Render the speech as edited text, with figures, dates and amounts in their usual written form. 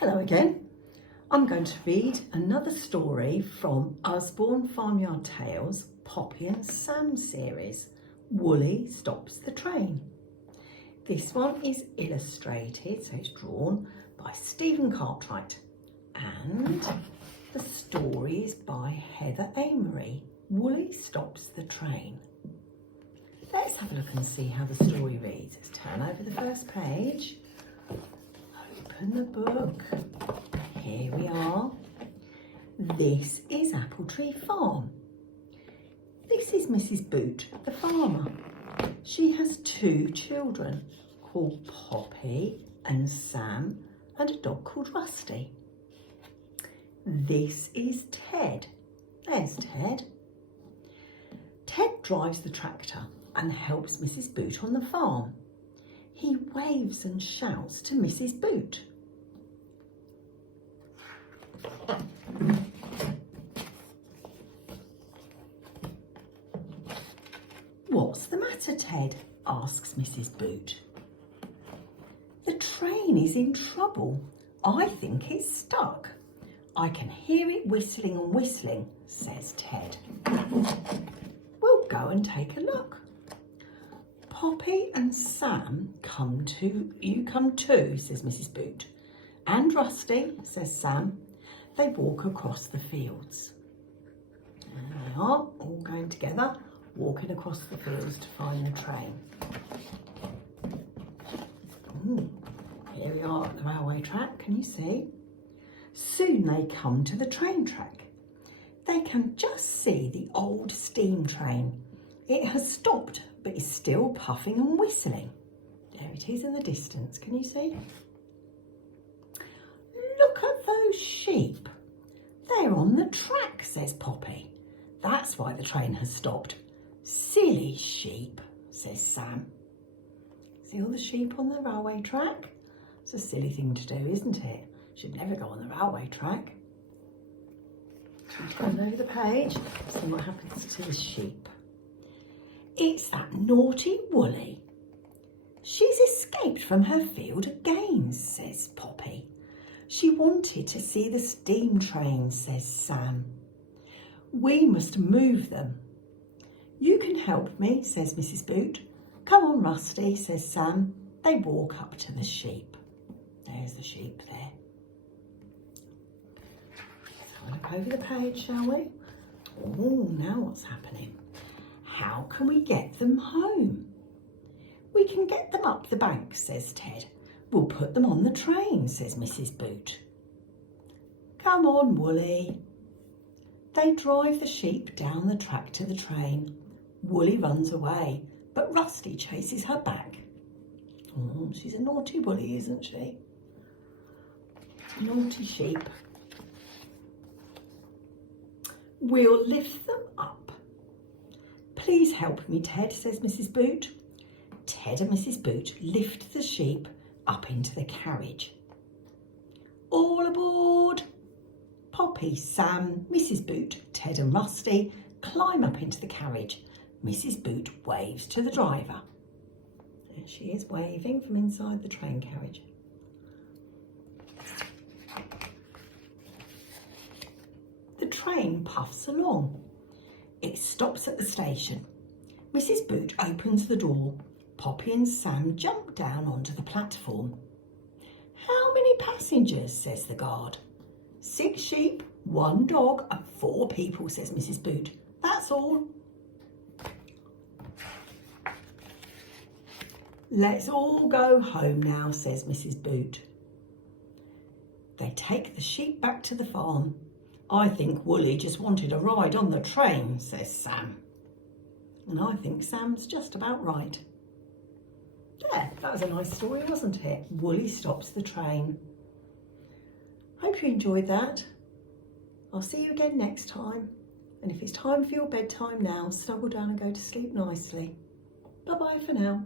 Hello again. I'm going to read another story from Usborne Farmyard Tales Poppy and Sam series, Woolly Stops the Train. This one is illustrated, so it's drawn by Stephen Cartwright, and the story is by Heather Amory, Woolly Stops the Train. Let's have a look and see how the story reads. Let's turn over the first page. Open the book. Here we are. This is Apple Tree Farm. This is Mrs. Boot, the farmer. She has two children called Poppy and Sam and a dog called Rusty. This is Ted. There's Ted. Ted drives the tractor and helps Mrs. Boot on the farm. He waves and shouts to Mrs. Boot. What's the matter, Ted? Asks Mrs. Boot. The train is in trouble. I think it's stuck. I can hear it whistling and whistling, says Ted. We'll go and take a look. Poppy and Sam come too, says Mrs. Boot. And Rusty, says Sam. They walk across the fields. And they are all going together, walking across the fields to find the train. Here we are at the railway track, can you see? Soon they come to the train track. They can just see the old steam train. It has stopped, but is still puffing and whistling. There it is in the distance, can you see? Look at those sheep. They're on the track, says Poppy. That's why the train has stopped. Silly sheep, says Sam. See all the sheep on the railway track? It's a silly thing to do, isn't it? Should never go on the railway track. Turn over the page, see what happens to the sheep. It's that naughty Woolly. She's escaped from her field again, says Poppy. She wanted to see the steam train, says Sam. We must move them. You can help me, says Mrs. Boot. Come on, Rusty, says Sam. They walk up to the sheep. There's the sheep there. Let's have a look over the page, shall we? Oh, now what's happening? How can we get them home? We can get them up the bank, says Ted. We'll put them on the train, says Mrs. Boot. Come on, Woolly. They drive the sheep down the track to the train. Woolly runs away, but Rusty chases her back. Oh, she's a naughty Woolly, isn't she? Naughty sheep. We'll lift them up. Please help me, Ted, says Mrs. Boot. Ted and Mrs. Boot lift the sheep up into the carriage. All aboard! Poppy, Sam, Mrs. Boot, Ted and Rusty climb up into the carriage. Mrs. Boot waves to the driver. There she is waving from inside the train carriage. The train puffs along. It stops at the station. Mrs. Boot opens the door. Poppy and Sam jump down onto the platform. How many passengers, says the guard. 6 sheep, 1 dog and 4 people, says Mrs. Boot. That's all. Let's all go home now, says Mrs. Boot. They take the sheep back to the farm. I think Woolly just wanted a ride on the train, says Sam. And I think Sam's just about right. There, that was a nice story, wasn't it? Woolly stops the train. Hope you enjoyed that. I'll see you again next time. And if it's time for your bedtime now, snuggle down and go to sleep nicely. Bye-bye for now.